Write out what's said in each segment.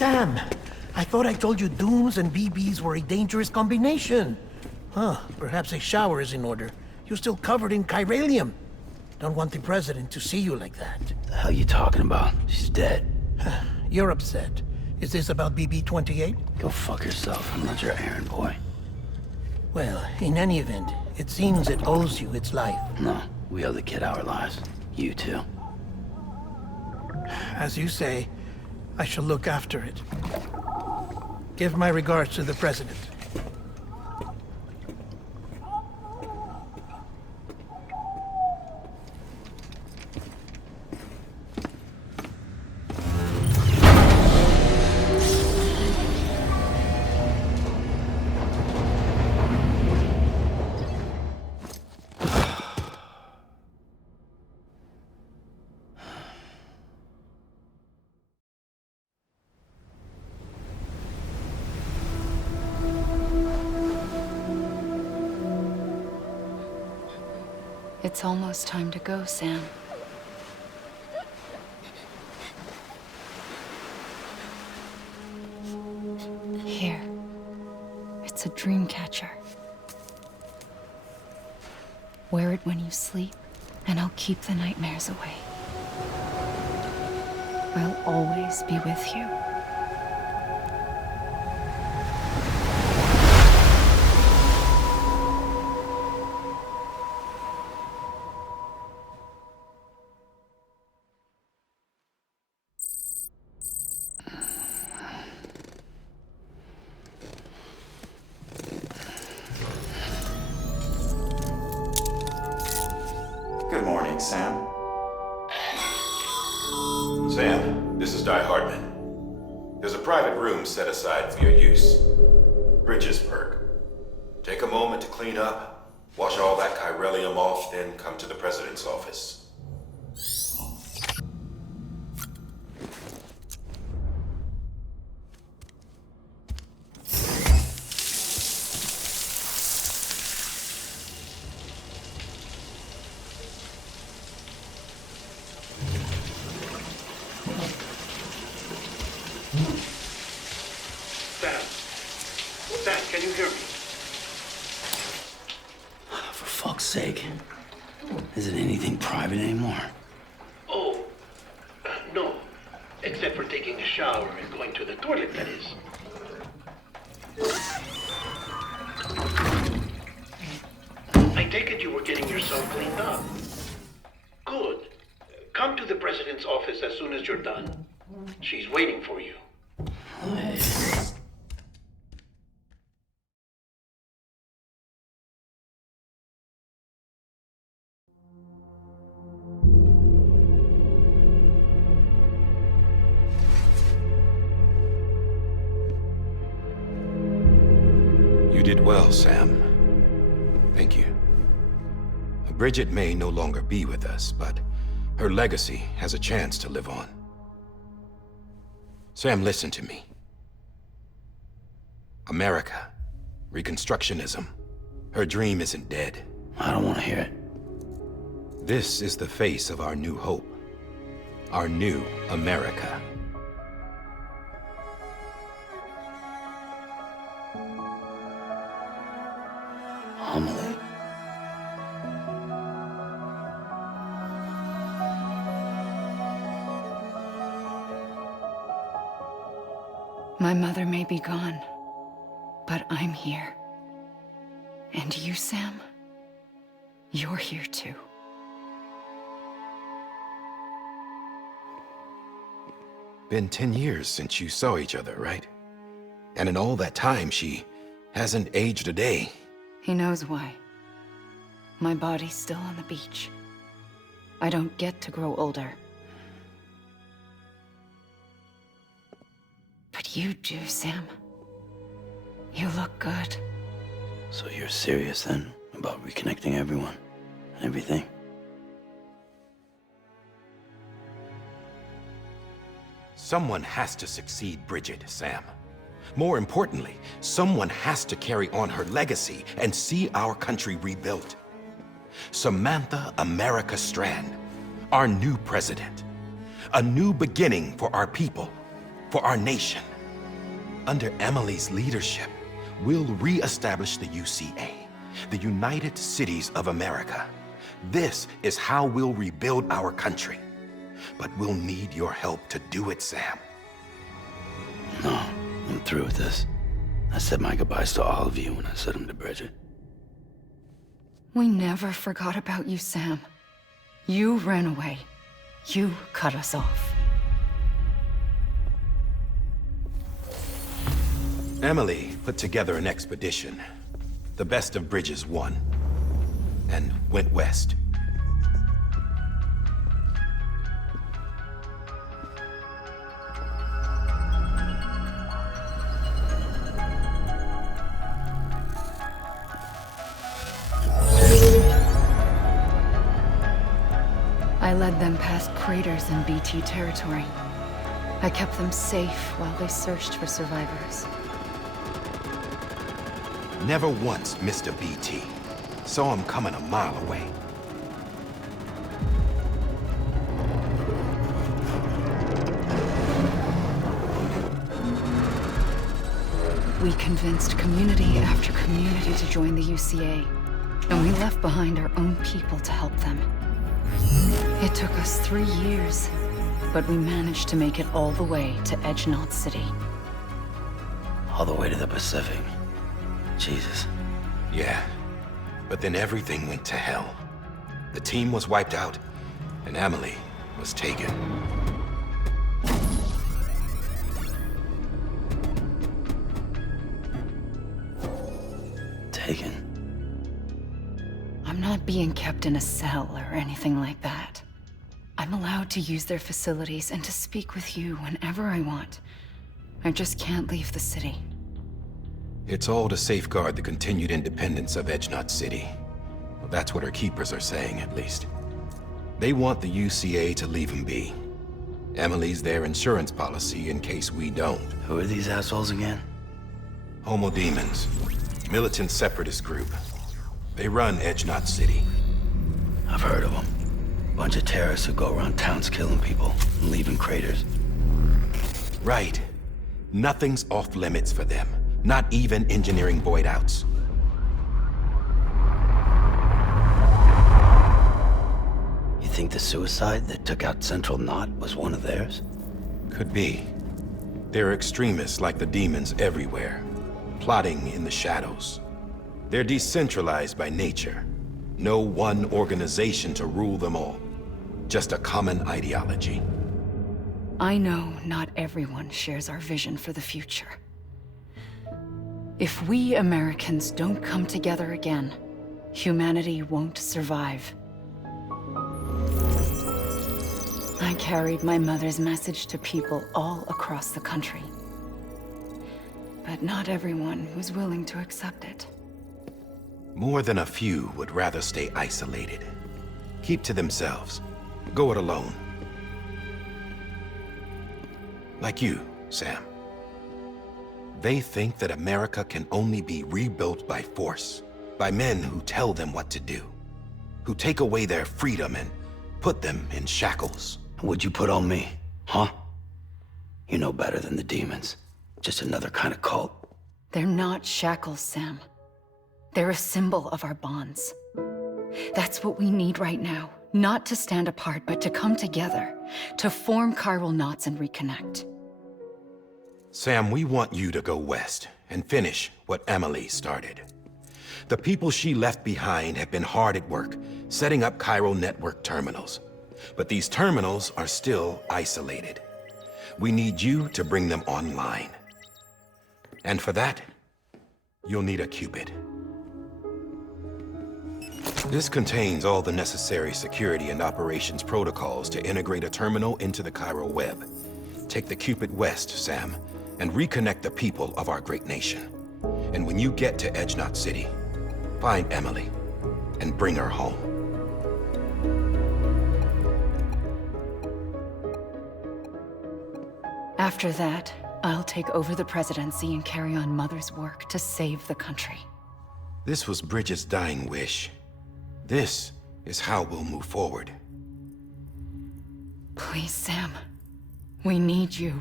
Sam, I thought I told you dooms and BBs were a dangerous combination. Huh, perhaps a shower is in order. You're still covered in chiralium. Don't want the president to see you like that. The hell you talking about? She's dead. You're upset. Is this about BB-28? Go fuck yourself. I'm not your errand boy. Well, in any event, it seems it owes you its life. No, we owe the kid our lives. You too. As you say, I shall look after it. Give my regards to the president. It's almost time to go, Sam. Here. It's a dream catcher. Wear it when you sleep, and I'll keep the nightmares away. I'll always be with you. Good morning, Sam. Sam, this is Di Hartman. There's a private room set aside for your use. Bridgesburg. Take a moment to clean up, wash all that chiralium off, then come to the president's office. Sam, can you hear me? For fuck's sake. Is it anything private anymore? Oh, no. Except for taking a shower and going to the toilet, that is. I take it you were getting yourself cleaned up. Good. Come to the president's office as soon as you're done. She's waiting for you. You did well, Sam. Thank you. Bridget may no longer be with us, but her legacy has a chance to live on. Sam, listen to me. America, Reconstructionism, her dream isn't dead. I don't want to hear it. This is the face of our new hope. Our new America. Amelie. My mother may be gone, but I'm here. And you, Sam? You're here too. Been 10 years since you saw each other, right? And in all that time, she hasn't aged a day. He knows why. My body's still on the beach. I don't get to grow older. But you do, Sam. You look good. So you're serious then about reconnecting everyone and everything? Someone has to succeed Bridget, Sam. More importantly, someone has to carry on her legacy and see our country rebuilt. Samantha America Strand, our new president. A new beginning for our people, for our nation. Under Amelie's leadership, we'll re-establish the UCA, the United Cities of America. This is how we'll rebuild our country. But we'll need your help to do it, Sam. No, I'm through with this. I said my goodbyes to all of you when I said them to Bridget. We never forgot about you, Sam. You ran away. You cut us off. Amelie put together an expedition. The best of Bridges won, and went west. I led them past craters in BT territory. I kept them safe while they searched for survivors. Never once missed a BT. Saw him coming a mile away. We convinced community after community to join the UCA, and we left behind our own people to help them. It took us 3 years, but we managed to make it all the way to Edgenot City. All the way to the Pacific. Jesus. Yeah, but then everything went to hell. The team was wiped out, and Amelie was taken. Taken. I'm not being kept in a cell or anything like that. I'm allowed to use their facilities and to speak with you whenever I want. I just can't leave the city. It's all to safeguard the continued independence of Edgenot City. Well, that's what our keepers are saying, at least. They want the UCA to leave him be. Amelie's their insurance policy in case we don't. Who are these assholes again? Homo Demons. Militant separatist group. They run Edgenot City. I've heard of them. Bunch of terrorists who go around towns killing people and leaving craters. Right. Nothing's off limits for them. Not even engineering void outs. You think the suicide that took out Central Knot was one of theirs? Could be. There are extremists like the demons everywhere, plotting in the shadows. They're decentralized by nature. No one organization to rule them all. Just a common ideology. I know not everyone shares our vision for the future. If we Americans don't come together again, humanity won't survive. I carried my mother's message to people all across the country. But not everyone was willing to accept it. More than a few would rather stay isolated. Keep to themselves. Go it alone. Like you, Sam. They think that America can only be rebuilt by force, by men who tell them what to do, who take away their freedom and put them in shackles. What'd you put on me, huh? You know better than the demons. Just another kind of cult. They're not shackles, Sam. They're a symbol of our bonds. That's what we need right now. Not to stand apart, but to come together, to form chiral knots and reconnect. Sam, we want you to go west and finish what Amelie started. The people she left behind have been hard at work, setting up chiral network terminals. But these terminals are still isolated. We need you to bring them online. And for that, you'll need a Cupid. This contains all the necessary security and operations protocols to integrate a terminal into the chiral web. Take the Cupid west, Sam, and reconnect the people of our great nation. And when you get to Edgenot City, find Amelie and bring her home. After that, I'll take over the presidency and carry on Mother's work to save the country. This was Bridget's dying wish. This is how we'll move forward. Please, Sam. We need you.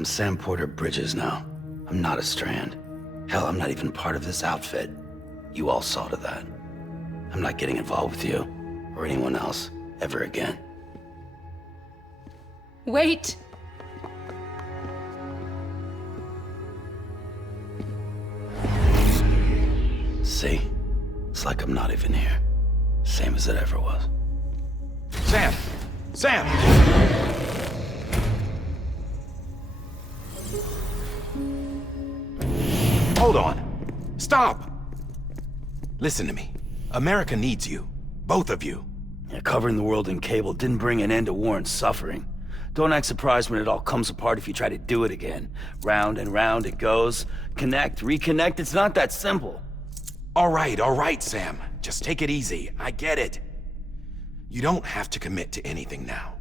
I'm Sam Porter Bridges now. I'm not a Strand. Hell, I'm not even part of this outfit. You all saw to that. I'm not getting involved with you, or anyone else, ever again. Wait! See? It's like I'm not even here. Same as it ever was. Sam! Sam! Hold on. Stop! Listen to me. America needs you. Both of you. Yeah, covering the world in cable didn't bring an end to war and suffering. Don't act surprised when it all comes apart if you try to do it again. Round and round it goes. Connect, reconnect, it's not that simple. All right, Sam. Just take it easy. I get it. You don't have to commit to anything now.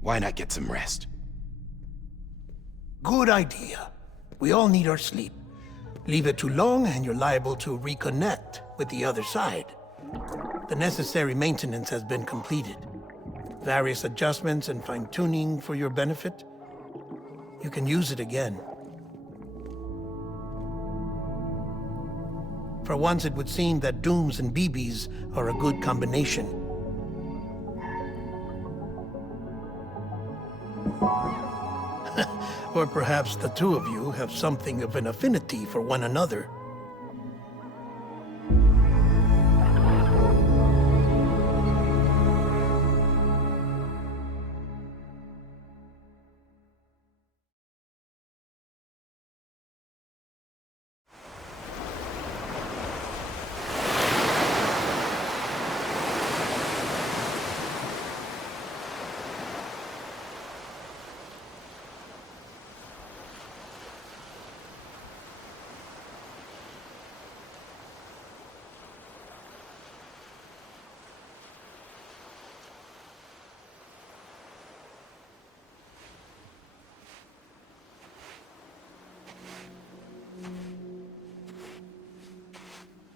Why not get some rest? Good idea. We all need our sleep. Leave it too long and you're liable to reconnect with the other side. The necessary maintenance has been completed. Various adjustments and fine-tuning for your benefit. You can use it again. For once, it would seem that Dooms and BBs are a good combination. Or perhaps the two of you have something of an affinity for one another.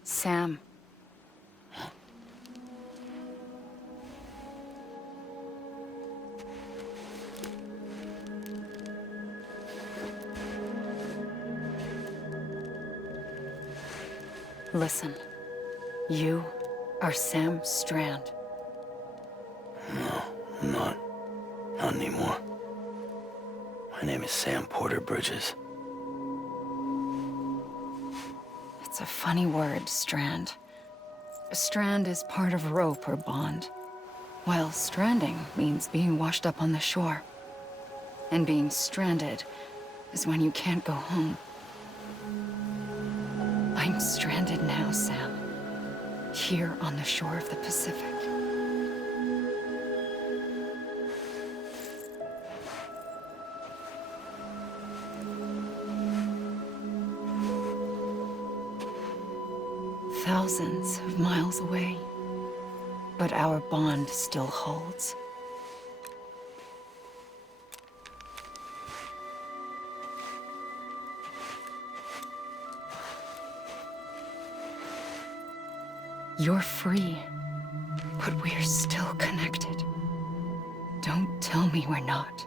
Sam. Listen. You are Sam Strand. No, I'm not. Not anymore. My name is Sam Porter Bridges. It's a funny word, Strand. A strand is part of rope or bond, while stranding means being washed up on the shore. And being stranded is when you can't go home. I'm stranded now, Sam. Here on the shore of the Pacific. Thousands of miles away, but our bond still holds. You're free, but we're still connected. Don't tell me we're not.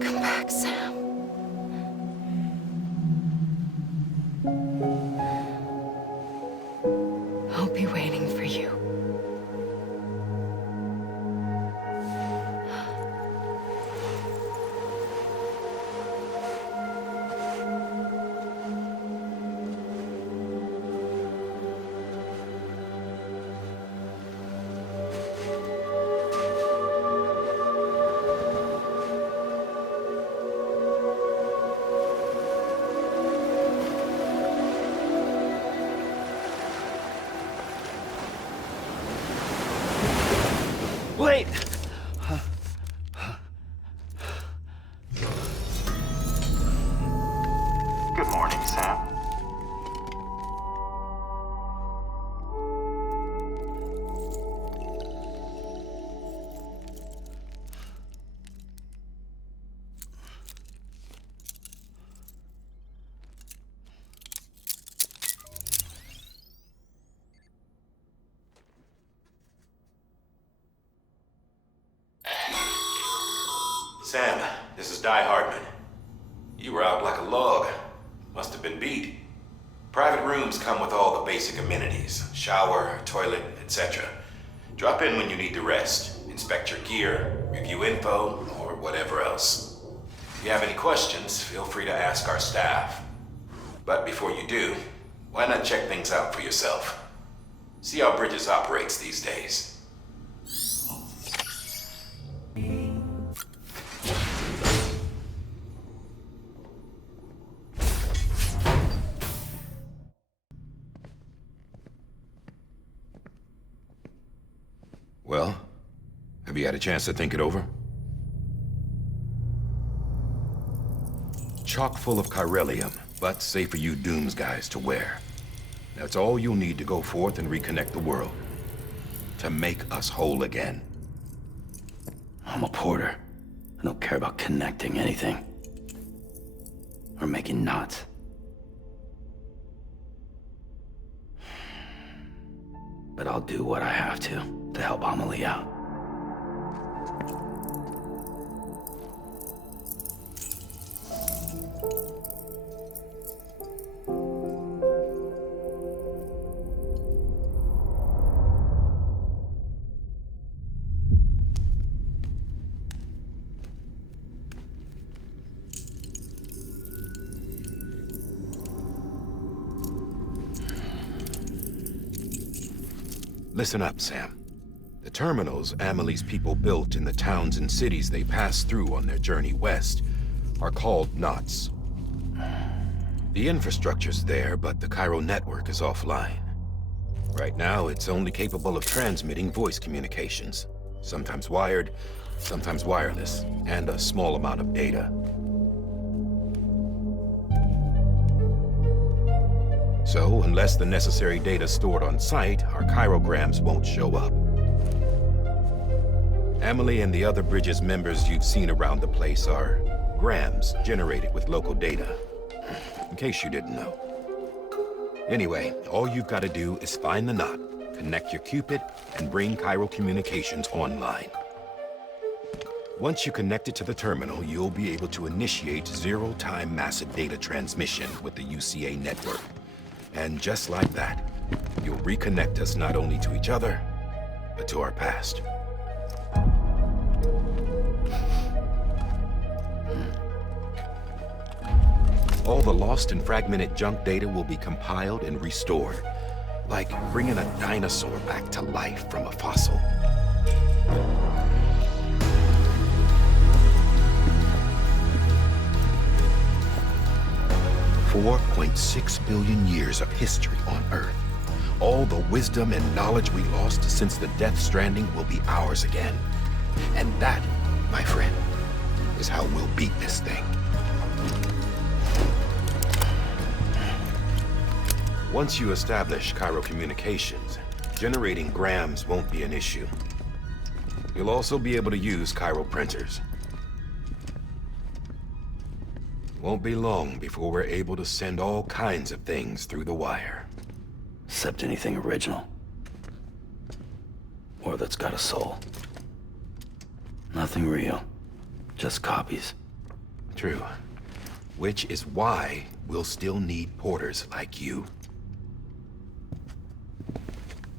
Come back, Sam. Sam, this is Die Hardman. You were out like a log. Must have been beat. Private rooms come with all the basic amenities. Shower, toilet, etc. Drop in when you need to rest. Inspect your gear, review info, or whatever else. If you have any questions, feel free to ask our staff. But before you do, why not check things out for yourself? See how Bridges operates these days. Well, have you had a chance to think it over? Chock full of chiralium, but safe for you Dooms guys to wear. That's all you'll need to go forth and reconnect the world. To make us whole again. I'm a porter. I don't care about connecting anything. Or making knots. But I'll do what I have to help Amelie out. Listen up, Sam. The terminals Amelie's people built in the towns and cities they passed through on their journey west are called knots. The infrastructure's there, but the Cairo network is offline. Right now, it's only capable of transmitting voice communications. Sometimes wired, sometimes wireless, and a small amount of data. So, unless the necessary data stored on site, our chirograms won't show up. Amelie and the other Bridges members you've seen around the place are grams generated with local data. In case you didn't know. Anyway, all you've got to do is find the knot, connect your Cupid, and bring Cairo communications online. Once you connect it to the terminal, you'll be able to initiate zero-time massive data transmission with the UCA network. And just like that, you'll reconnect us not only to each other, but to our past. All the lost and fragmented junk data will be compiled and restored, like bringing a dinosaur back to life from a fossil. $4.6 billion years of history on Earth. All the wisdom and knowledge we lost since the Death Stranding will be ours again. And that, my friend, is how we'll beat this thing. Once you establish Cairo communications, generating grams won't be an issue. You'll also be able to use Cairo printers. Won't be long before we're able to send all kinds of things through the wire. Except anything original. Or that's got a soul. Nothing real. Just copies. True. Which is why we'll still need porters like you.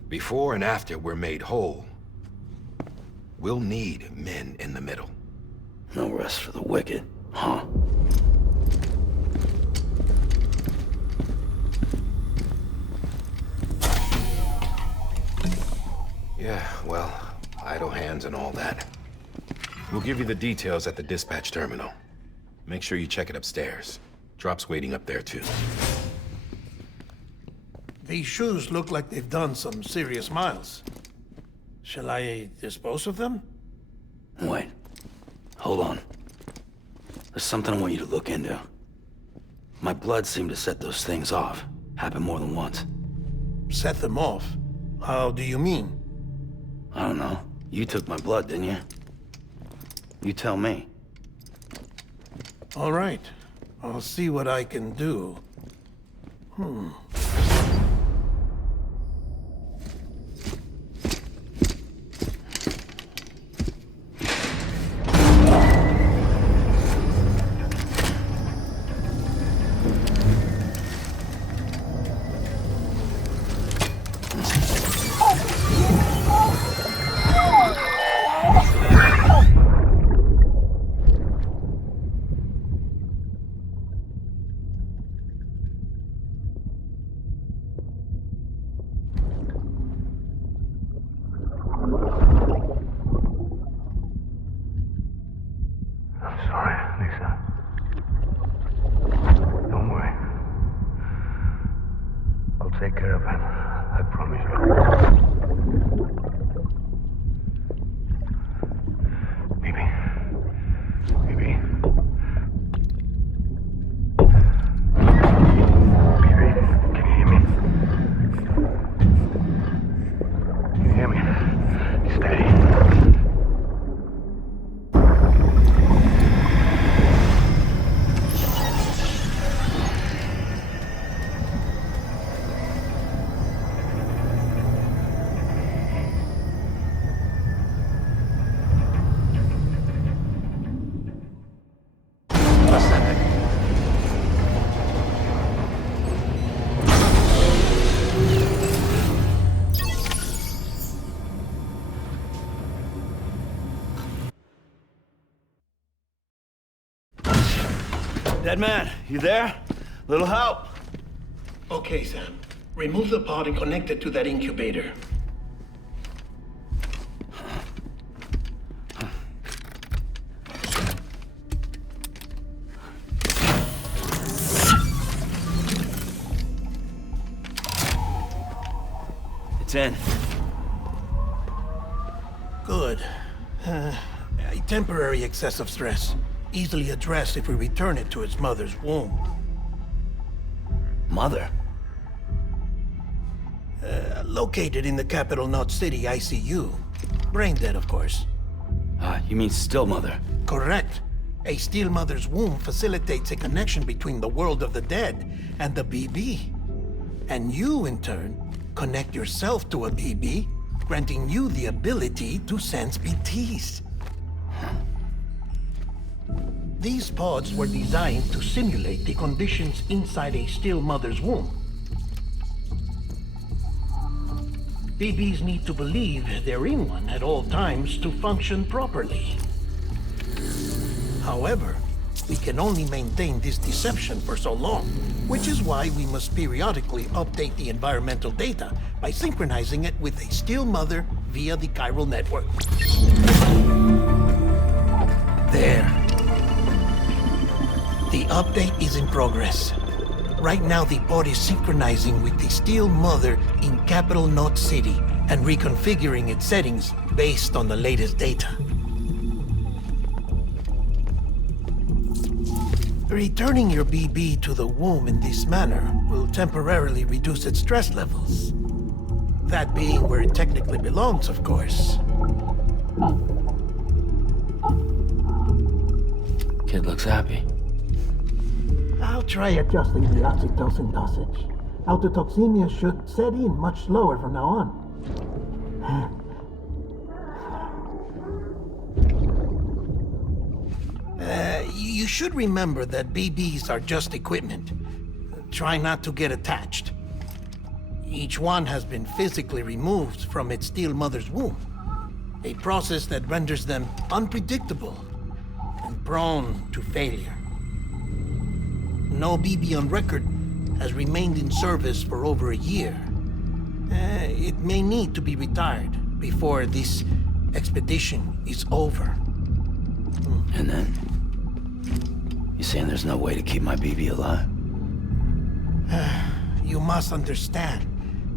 Before and after we're made whole, we'll need men in the middle. No rest for the wicked, huh? Yeah, well, idle hands and all that. We'll give you the details at the dispatch terminal. Make sure you check it upstairs. Drop's waiting up there, too. These shoes look like they've done some serious miles. Shall I dispose of them? Wait. Hold on. There's something I want you to look into. My blood seemed to set those things off. Happened more than once. Set them off? How do you mean? I don't know. You took my blood, didn't you? You tell me. All right. I'll see what I can do. Lisa. Don't worry. I'll take care of it. I promise you. Baby. Baby. Baby, can you hear me? Can you hear me? Steady. Dead man, you there? Little help? Okay, Sam. Remove the pod and connect it to that incubator. It's in. Good. A temporary excessive stress. Easily addressed if we return it to its mother's womb. Mother? Located in the capital Knot City ICU. Brain dead, of course. You mean still mother? Correct. A still mother's womb facilitates a connection between the world of the dead and the BB. And you, in turn, connect yourself to a BB, granting you the ability to sense BTs. These pods were designed to simulate the conditions inside a still mother's womb. BBs need to believe they're in one at all times to function properly. However, we can only maintain this deception for so long, which is why we must periodically update the environmental data by synchronizing it with a still mother via the chiral network. There. The update is in progress. Right now, the pod is synchronizing with the still mother in capital Knot City and reconfiguring its settings based on the latest data. Returning your BB to the womb in this manner will temporarily reduce its stress levels. That being where it technically belongs, of course. Kid looks happy. I'll try adjusting the oxytocin dosage. Autotoxemia should set in much slower from now on. You should remember that BBs are just equipment. Try not to get attached. Each one has been physically removed from its still mother's womb. A process that renders them unpredictable and prone to failure. No BB on record has remained in service for over a year. It may need to be retired before this expedition is over. And then? You saying there's no way to keep my BB alive? You must understand,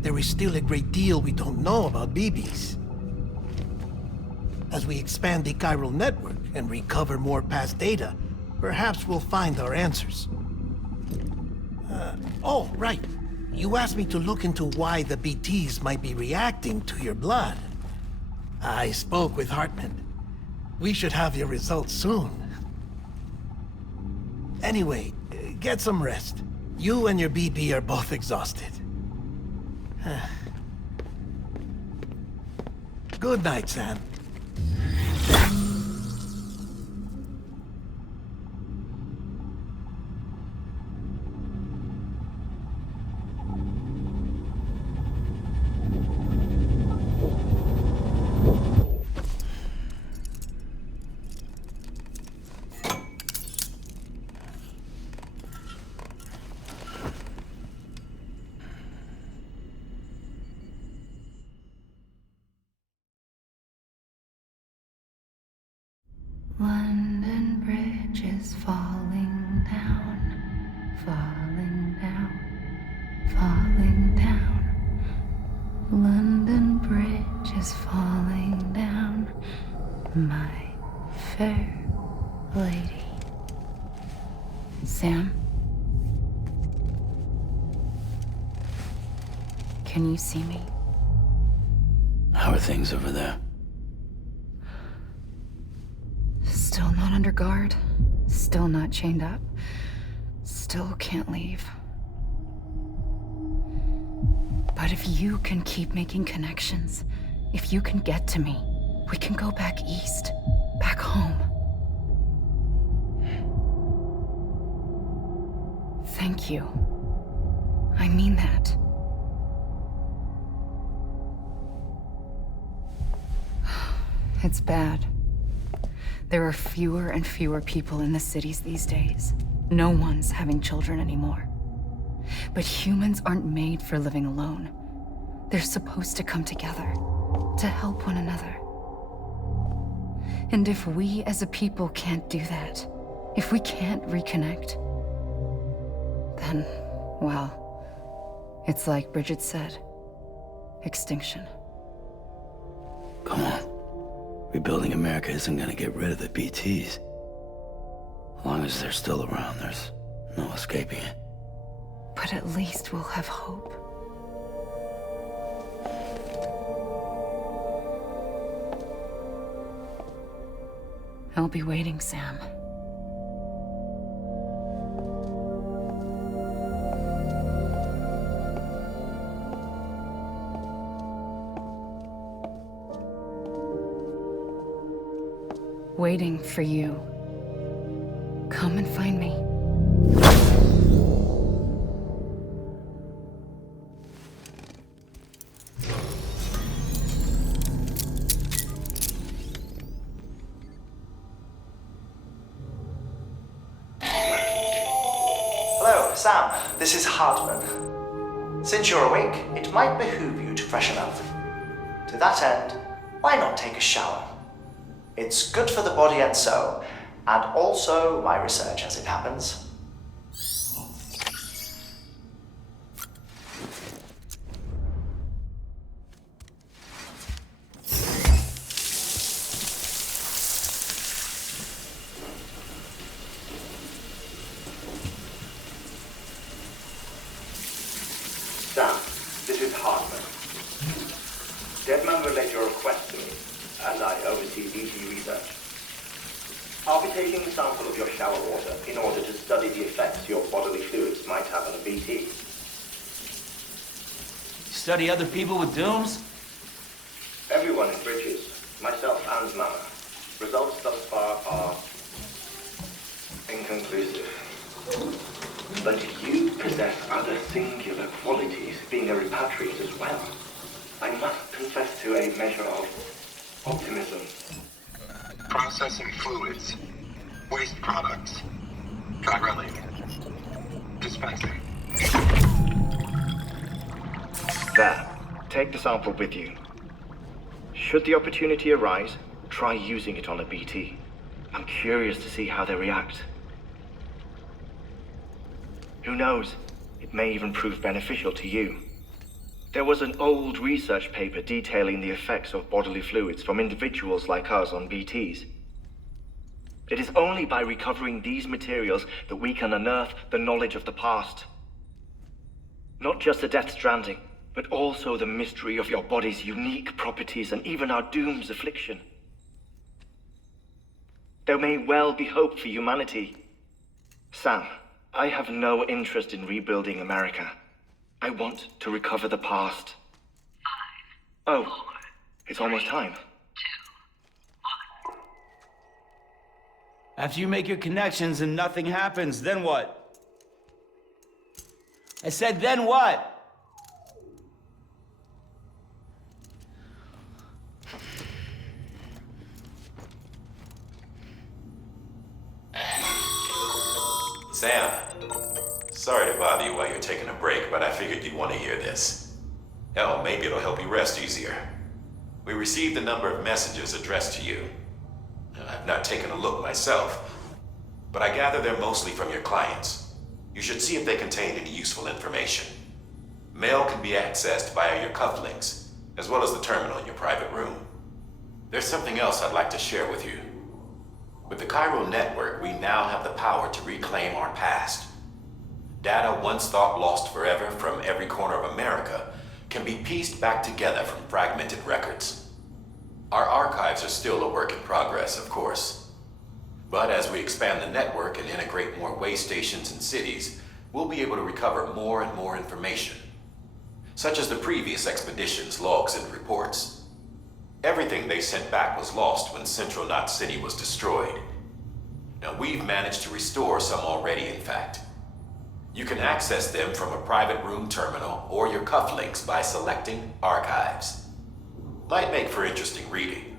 there is still a great deal we don't know about BBs. As we expand the chiral network and recover more past data, perhaps we'll find our answers. Oh, right. You asked me to look into why the BTs might be reacting to your blood. I spoke with Hartman. We should have your results soon. Anyway, get some rest. You and your BB are both exhausted. Good night, Sam. London Bridge is falling down, falling down, falling down. London Bridge is falling down, my fair lady. Sam? Can you see me? How are things over there? Still not under guard. Still not chained up. Still can't leave. But if you can keep making connections, if you can get to me, we can go back east. Back home. Thank you. I mean that. It's bad. There are fewer and fewer people in the cities these days. No one's having children anymore. But humans aren't made for living alone. They're supposed to come together, to help one another. And if we as a people can't do that, if we can't reconnect, then, well, it's like Bridget said, extinction. Come on. Rebuilding America isn't gonna get rid of the BTs. As long as they're still around, there's no escaping it. But at least we'll have hope. I'll be waiting, Sam. Waiting for you. Come and find me. Hello, Sam. This is Hartman. Since you're awake, it might behoove you to freshen up. To that end, why not take a shower? It's good for the body and soul, and also my research as it happens. Sam, this is Hartman. Deadman relayed your request to me, as I oversee BT research. I'll be taking a sample of your shower water in order to study the effects your bodily fluids might have on a BT. Study other people with dooms? Everyone in Bridges, myself and Mama. Results thus far are inconclusive. But you possess other singular qualities, being a repatriate as well. I must confess to a measure of optimism. Processing fluids. Waste products. Chiralium. Dispensing. There. Take the sample with you. Should the opportunity arise, try using it on a BT. I'm curious to see how they react. Who knows? It may even prove beneficial to you. There was an old research paper detailing the effects of bodily fluids from individuals like us on BTs. It is only by recovering these materials that we can unearth the knowledge of the past. Not just the Death Stranding, but also the mystery of your body's unique properties and even our doom's affliction. There may well be hope for humanity. Sam, I have no interest in rebuilding America. I want to recover the past. 5, 4, it's almost time. 2, 1. After you make your connections and nothing happens, then what? I said, then what? Sam, sorry to bother you while you're taking a break, but I figured you'd want to hear this. Hell, maybe it'll help you rest easier. We received a number of messages addressed to you. I've not taken a look myself, but I gather they're mostly from your clients. You should see if they contain any useful information. Mail can be accessed via your cufflinks, as well as the terminal in your private room. There's something else I'd like to share with you. With the Chiral network, we now have the power to reclaim our past. Data once thought lost forever from every corner of America can be pieced back together from fragmented records. Our archives are still a work in progress, of course. But as we expand the network and integrate more way stations and cities, we'll be able to recover more and more information, such as the previous expedition's logs and reports. Everything they sent back was lost when Central Knot City was destroyed. Now, we've managed to restore some already, in fact. You can access them from a private room terminal or your cufflinks by selecting Archives. Might make for interesting reading.